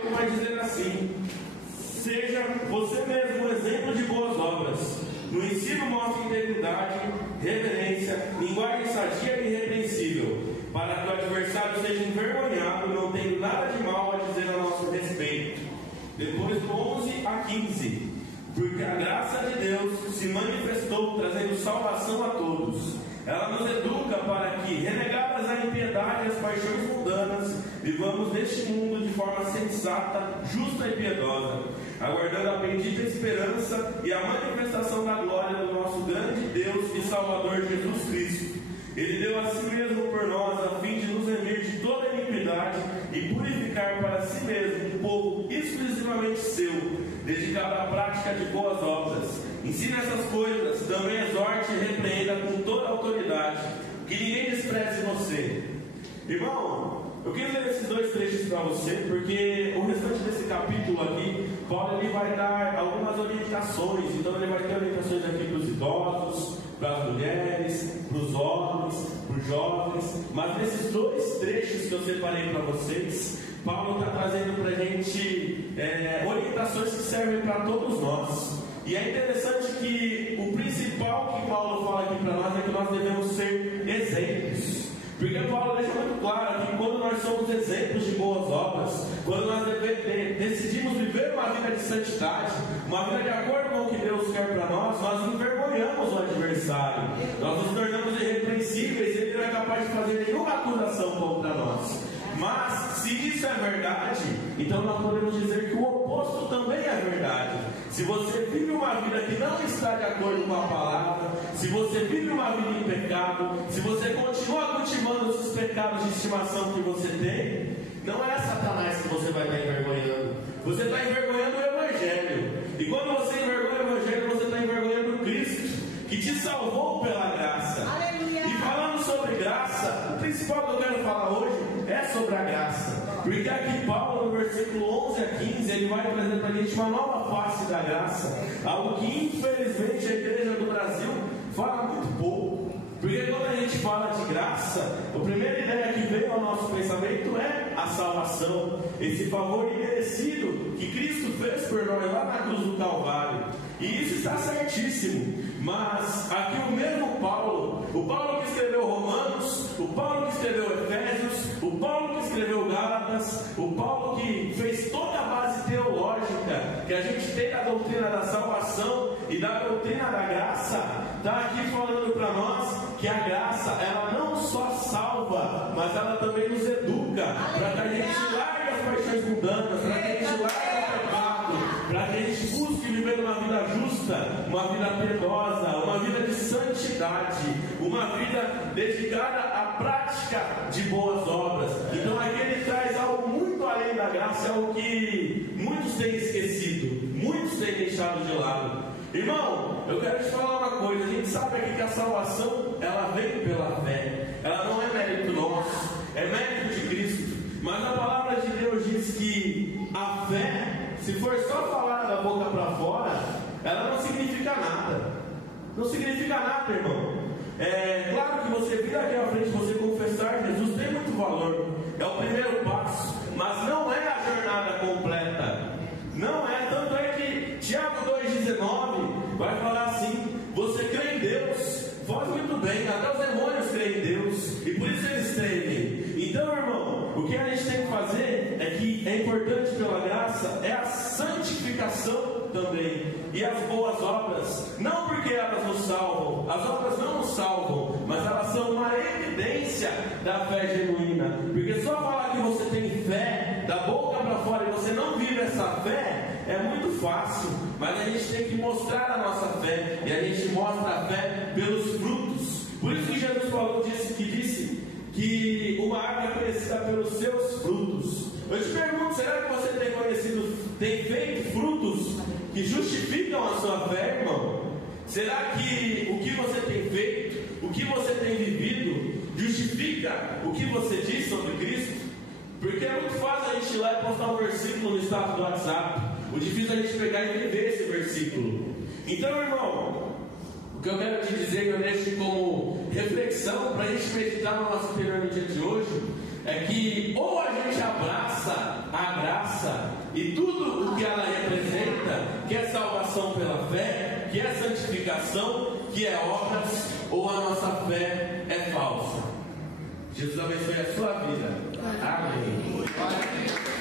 vai dizer assim: seja você mesmo um exemplo de boas obras. No ensino mostre integridade, reverência, linguagem sadia e irrepreensível, para que o adversário seja envergonhado, não tendo nada de mal a dizer a nosso respeito. Depois do 11 a 15: porque a graça de Deus se manifestou, trazendo salvação a todos. Ela nos educa para que, renegadas a impiedade e as paixões mundanas, vivamos neste mundo de forma sensata, justa e piedosa, aguardando a bendita esperança e a manifestação da glória do nosso grande Deus e Salvador Jesus Cristo. Ele deu a si mesmo por nós, a fim de nos remir de toda iniquidade e purificar para si mesmo um povo exclusivamente seu, dedicado à prática de boas obras. Ensine essas coisas, também exorte e repreenda com toda a autoridade, que ninguém despreze você. Irmão, eu quis ler esses dois trechos para você, porque o restante desse capítulo aqui, Paulo ele vai dar algumas orientações. Então ele vai ter orientações aqui para os idosos, para as mulheres, para os homens, para os jovens. Mas nesses dois trechos que eu separei para vocês, Paulo está trazendo para a gente orientações que servem para todos nós. E é interessante que o principal que Paulo fala aqui para nós é que nós devemos ser exemplos. Porque Paulo deixa muito claro que quando nós somos exemplos de boas obras, quando nós decidimos viver uma vida de santidade, uma vida de acordo com o que Deus quer para nós, nós envergonhamos o adversário, nós nos tornamos irrepreensíveis e ele não é capaz de fazer nenhuma acusação contra nós. Mas, se isso é verdade, então nós podemos dizer que o oposto também é verdade. Se você vive uma vida que não está de acordo com a palavra, se você vive uma vida em pecado, se você continua cultivando esses pecados de estimação que você tem, não é Satanás que você vai estar envergonhando. Você está envergonhando o Evangelho. E quando você envergonha o Evangelho, você está envergonhando Cristo, que te salvou pela graça. Aleluia. E falando sobre graça, o principal que eu quero falar hoje é sobre a graça. Porque aqui Paulo, no versículo 11 a 15, ele vai trazer para a gente uma nova face da graça. Algo que infelizmente a igreja do Brasil fala muito pouco. Porque quando a gente fala de graça, a primeira ideia que veio ao nosso pensamento é a salvação. Esse favor imerecido que Cristo fez por nós lá na cruz do Calvário. E isso está certíssimo. Mas aqui o mesmo Paulo, o Paulo que escreveu Romanos, o Paulo que escreveu Efésios, o Paulo que escreveu Gálatas, o Paulo que fez toda a base teológica que a gente tem da doutrina da salvação e da doutrina da graça, está aqui falando para nós que a graça, ela não só salva, mas ela também nos educa, para que a gente largue as paixões mundanas, para que a gente largue o pecado, para que a gente busque viver uma vida justa, uma vida piedosa, uma vida de santidade, uma vida dedicada à prática de boas obras. Então aqui ele traz algo muito além da graça, algo que muitos têm esquecido, muitos têm deixado de lado. Irmão, eu quero te falar uma coisa. A gente sabe aqui que a salvação, ela vem pela fé. Ela não é mérito nosso, é mérito de Cristo. Mas a palavra de Deus diz que a fé, se for só falar da boca para fora, ela não significa nada. Não significa nada, irmão. É claro que você vir aqui à frente, você confessar Jesus tem muito valor. É o primeiro passo, mas não é a jornada completa. Não é, tanto é que Tiago 2,19 vai falar assim: você crê em Deus, faz muito bem, até os demônios creem em Deus, e por isso eles temem. Então, irmão, o que a gente tem que fazer é que é importante pela graça, é a santificação também, e as boas obras, não porque elas nos salvam, as obras não nos salvam, mas elas são uma evidência da fé genuína. Porque só falar que você tem fé da boca para fora e você não vive essa fé é muito fácil, mas a gente tem que mostrar a nossa fé, e a gente mostra a fé pelos frutos. Por isso que Jesus falou, disse que uma árvore é conhecida pelos seus frutos. Eu te pergunto, será que você tem feito frutos que justificam a sua fé, irmão? Será que o que você tem feito, o que você tem vivido, justifica o que você diz sobre Cristo? Porque é muito fácil a gente ir lá e postar um versículo no status do WhatsApp. O difícil é a gente pegar e viver esse versículo. Então, irmão, o que eu quero te dizer, que eu deixo como reflexão para a gente meditar no nosso interior no dia de hoje, é que ou a gente abraça a graça, graça e tudo o que ela representa, que é salvação pela fé, que é santificação, que é obras, ou a nossa fé é falsa. Jesus abençoe a sua vida. Amém.